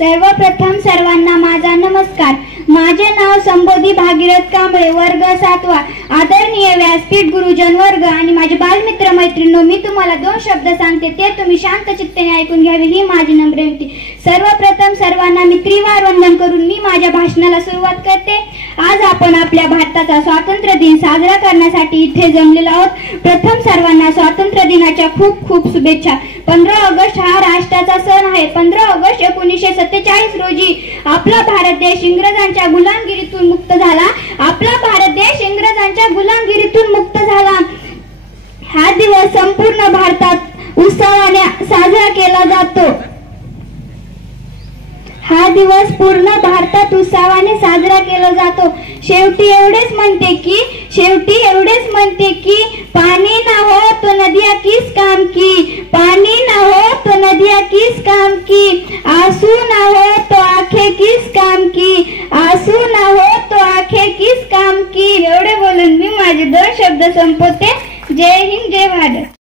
सर्वप्रथम सर्वांना माझा नमस्कार। माझे नाव संबोधी भागीरथ कांबळे, वर्ग 7वा। आदरणीय व्यासपीठ, गुरुजन वर्ग आणि माझे बालमित्र मैत्रिणींनो, मी तुम्हाला 2 शब्द सांगते, ते तुम्ही शांत चित्ताने ऐकून घ्यावे ही माझी नम्र विनंती। सर्वप्रथम सर्वांना मी त्रिवार वंदन करून मी माझ्या भाषणाला सुरुवात करते। आज आपण आपल्या भारताचा स्वातंत्र्य दिन साजरा करण्यासाठी इथे जमलेलो आहोत। प्रथम सर्वांना स्वातंत्र्य दिनाच्या खूप खूप शुभेच्छा। 15 ऑगस्ट हा राष्ट्राचा सण आहे। 15 ऑगस्ट 1947 रोजी आपला भारत देश इंग्रजांच्या गुलामगिरीतून मुक्त झाला। आपला भारत देश इंग्रजांच्या गुलामगिरीतून मुक्त झाला। हा दिवस संपूर्ण भारतात उत्सवाने साजरा केला जातो। हा दिवस पूर्ण भारतात उत्सवाने साजरा केला जातो। शेवटी एवढेच म्हणते की पानी ना हो तो नदियाँ किस काम की, पानी ना हो तो नदियाँ किस काम की, आंसू ना हो तो आंखें किस काम की, आंसू ना हो तो आंखें किस काम की। एवढे बोलून मी माझे 2 शब्द संपवते। जय हिंद, जय भारत।